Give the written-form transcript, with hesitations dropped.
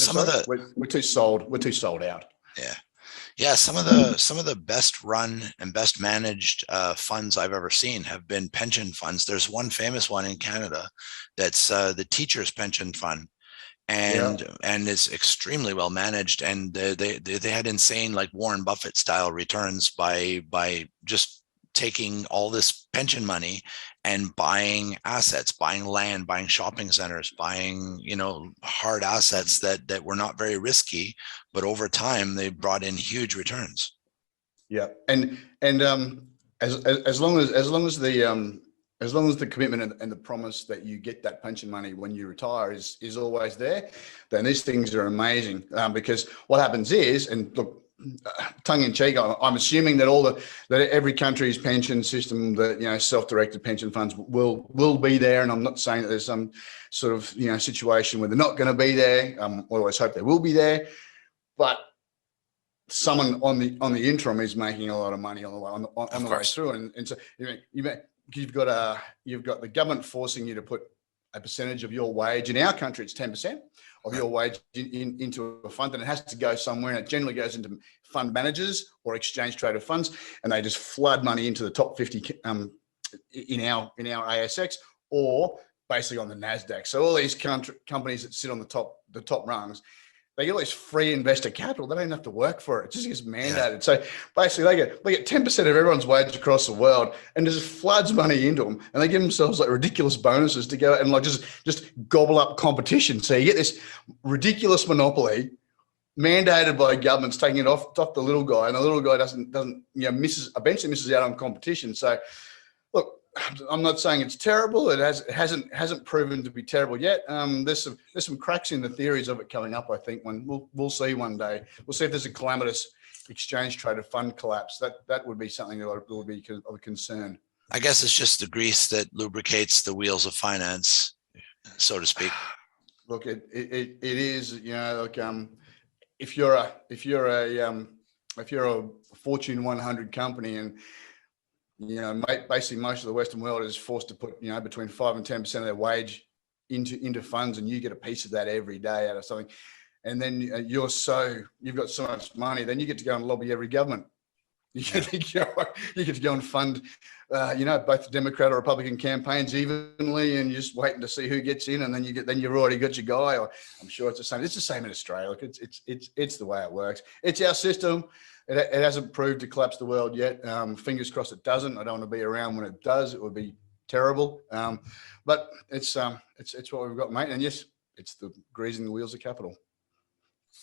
some of the we're too sold. We're too sold out. yeah. Yeah, some of the best run and best managed funds I've ever seen have been pension funds. There's one famous one in Canada that's the Teachers Pension Fund, Yeah. and it's extremely well managed. And they had insane, like Warren Buffett style returns by just taking all this pension money and buying assets, buying land, buying shopping centers, buying, hard assets that were not very risky, but over time they brought in huge returns. Yeah. And as long as the commitment and the promise that you get that pension money when you retire is always there, then these things are amazing. Because what happens is, and look, tongue in cheek, I'm assuming that that every country's pension system, self-directed pension funds will be there. And I'm not saying that there's some sort of situation where they're not going to be there. I always hope they will be there, but someone on the interim is making a lot of money on the way through, and so you've got the government forcing you to put a percentage of your wage. In our country, it's 10% of your wage into a fund, and it has to go somewhere, and it generally goes into fund managers or exchange traded funds, and they just flood money into the top 50 in our ASX, or basically on the NASDAQ. So all these companies that sit on the top rungs, they get all this free investor capital. They don't even have to work for it. It just gets mandated. Yeah. So basically they get 10% of everyone's wage across the world, and just floods money into them, and they give themselves like ridiculous bonuses to go and like just gobble up competition. So you get this ridiculous monopoly mandated by governments, taking it off the little guy, and the little guy doesn't eventually misses out on competition. So look, I'm not saying it's terrible. It hasn't proven to be terrible yet. There's some cracks in the theories of it coming up. I think when we'll see one day. We'll see if there's a calamitous exchange traded fund collapse. That would be something that would be of concern. I guess it's just the grease that lubricates the wheels of finance, so to speak. Look, it is. If you're a Fortune 100 company, and basically most of the Western world is forced to put between 5 and 10% of their wage into funds, and you get a piece of that every day out of something, and then you've got so much money, then you get to go and lobby every government. You get to go and fund both Democrat or Republican campaigns evenly, and you're just waiting to see who gets in, and then you've already got your guy. Or I'm sure it's the same. It's the same in Australia. Look, it's the way it works. It's our system. It hasn't proved to collapse the world yet. Fingers crossed it doesn't. I don't want to be around when it does. It would be terrible. But it's what we've got, mate. And yes, it's the greasing the wheels of capital.